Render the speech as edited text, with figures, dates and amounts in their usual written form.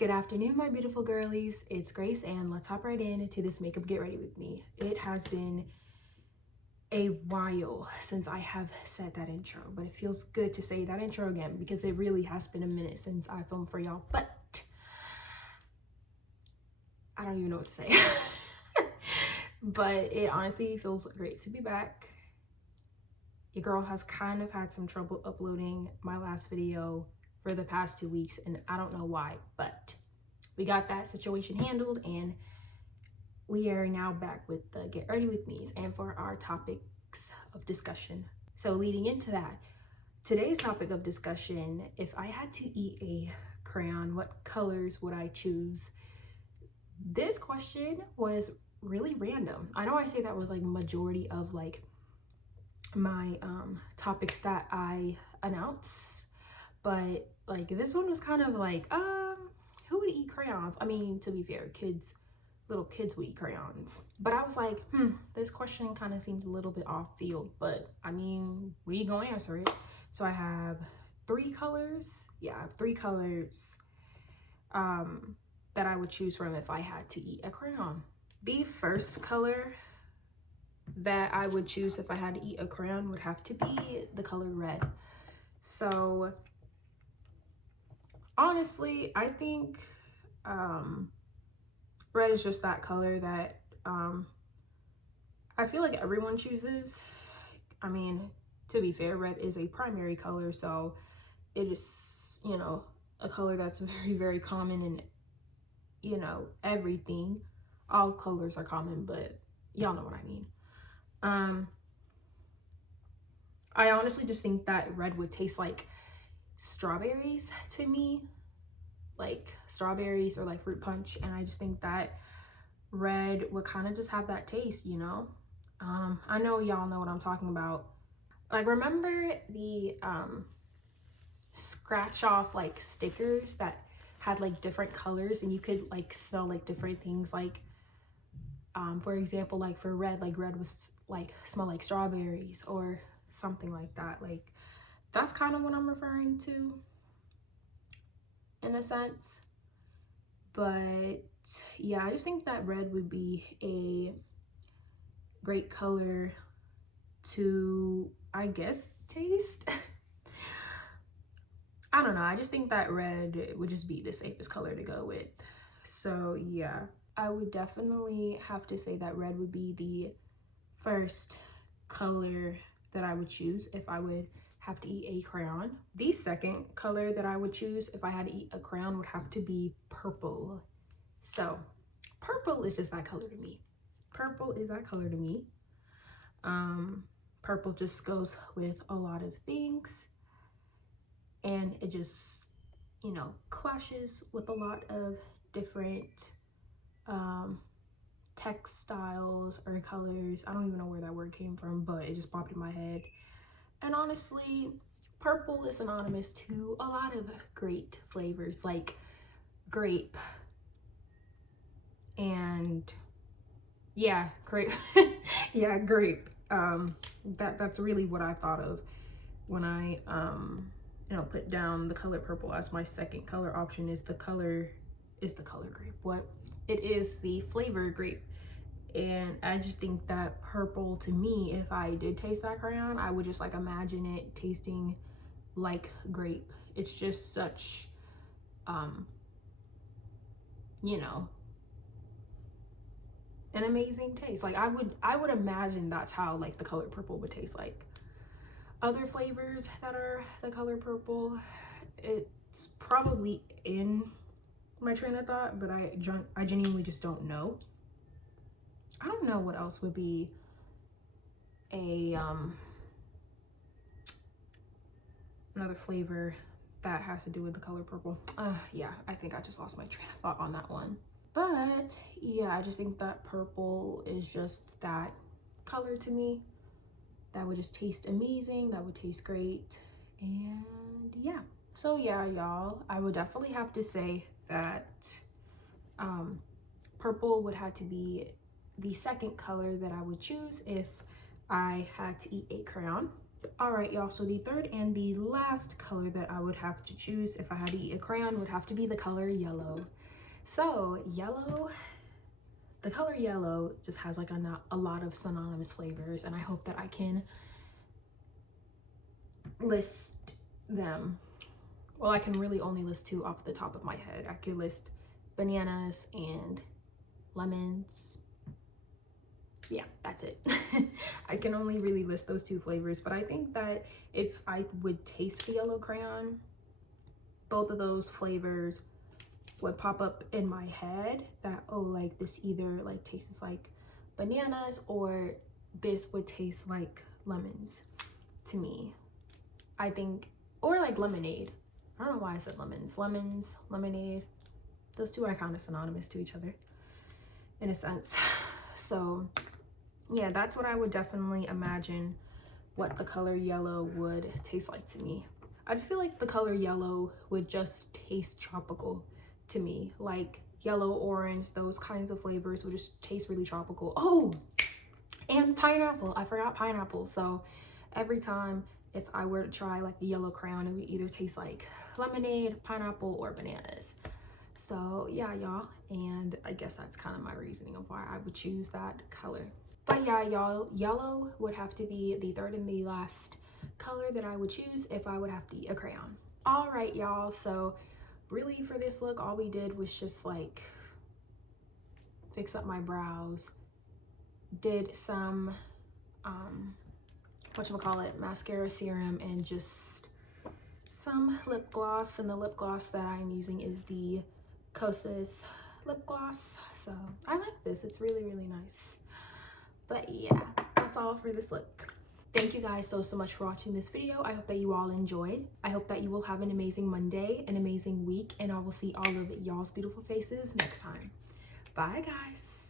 Good afternoon, my beautiful girlies. It's Grace, and let's hop right into this makeup get ready with me. It has been a while since I have said that intro, but it feels good to say that intro again because it really has been a minute since I filmed for y'all, but I don't even know what to say. But it honestly feels great to be back. Your girl has kind of had some trouble uploading my last video for the past 2 weeks, and I don't know why, but we got that situation handled, and we are now back with the Get Ready With Me's and for our topics of discussion. So leading into that, today's topic of discussion, if I had to eat a crayon, what colors would I choose? This question was really random. I know I say that with like majority of like my topics that I announce, but like this one was kind of like who would eat crayons? I mean, to be fair, little kids would eat crayons, but I was like, this question kind of seemed a little bit off field, but I mean, we gonna answer it. So I have 3 colors. Yeah, I have 3 colors that I would choose from if I had to eat a crayon. The first color that I would choose if I had to eat a crayon would have to be the color red. So honestly, I think red is just that color that I feel like everyone chooses. I mean, to be fair, red is a primary color, so it is, you know, a color that's very, very common in, you know, everything. All colors are common, but y'all know what I mean. I honestly just think that red would taste like strawberries to me, like strawberries or like fruit punch, and I just think that red would kind of just have that taste, you know. I know y'all know what I'm talking about. Like, remember the scratch off like stickers that had like different colors and you could like smell like different things, like for example, like for red, like red was like smell like strawberries or something like that. Like, that's kind of what I'm referring to in a sense. But yeah, I just think that red would be a great color to, I guess, taste. I don't know, I just think that red would just be the safest color to go with. So yeah, I would definitely have to say that red would be the first color that I would choose if I would have to eat a crayon. The second color that I would choose if I had to eat a crayon would have to be purple. So purple is just that color to me. Purple is that color to me. Purple just goes with a lot of things, and it just, you know, clashes with a lot of different textiles or colors. I don't even know where that word came from, but it just popped in my head. And honestly, purple is synonymous to a lot of great flavors like grape and grape. Yeah, grape. That's really what I thought of when I put down the color purple as my second color option. Is the color grape. What it is, the flavor grape. And I just think that purple, to me, if I did taste that crayon, I would just like imagine it tasting like grape. It's just such you know, an amazing taste. Like, I would imagine that's how like the color purple would taste like. Other flavors that are the color purple, it's probably in my train of thought, but I genuinely just don't know. I don't know what else would be a another flavor that has to do with the color purple. Yeah, I think I just lost my train of thought on that one. But yeah, I just think that purple is just that color to me that would just taste amazing, that would taste great. And yeah, so yeah, y'all, I would definitely have to say that purple would have to be the second color that I would choose if I had to eat a crayon. All right, y'all, so the third and the last color that I would have to choose if I had to eat a crayon would have to be the color yellow. So yellow, the color yellow just has like a lot of synonymous flavors, and I hope that I can list them. Well, I can really only list two off the top of my head. I could list bananas and lemons. Yeah, that's it. I can only really list those two flavors, but I think that if I would taste the yellow crayon, both of those flavors would pop up in my head that, oh, like this either like tastes like bananas or this would taste like lemons to me. I think, or like lemonade. I don't know why I said lemons. Lemons, lemonade, those two are kind of synonymous to each other in a sense. So yeah, that's what I would definitely imagine what the color yellow would taste like to me. I just feel like the color yellow would just taste tropical to me. Like yellow, orange, those kinds of flavors would just taste really tropical. Oh, and pineapple. I forgot pineapple. So every time if I were to try like the yellow crayon, it would either taste like lemonade, pineapple, or bananas. So yeah, y'all, and I guess that's kind of my reasoning of why I would choose that color. But yeah, y'all, yellow would have to be the third and the last color that I would choose if I would have to eat a crayon. All right, y'all, so really for this look, all we did was just like fix up my brows, did some whatchamacallit, mascara, serum, and just some lip gloss. And the lip gloss that I'm using is the Kosas lip gloss. So I like this, it's really, really nice. But yeah, that's all for this look. Thank you guys so much for watching this video. I hope that you all enjoyed. I hope that you will have an amazing Monday, an amazing week, and I will see all of y'all's beautiful faces next time. Bye guys.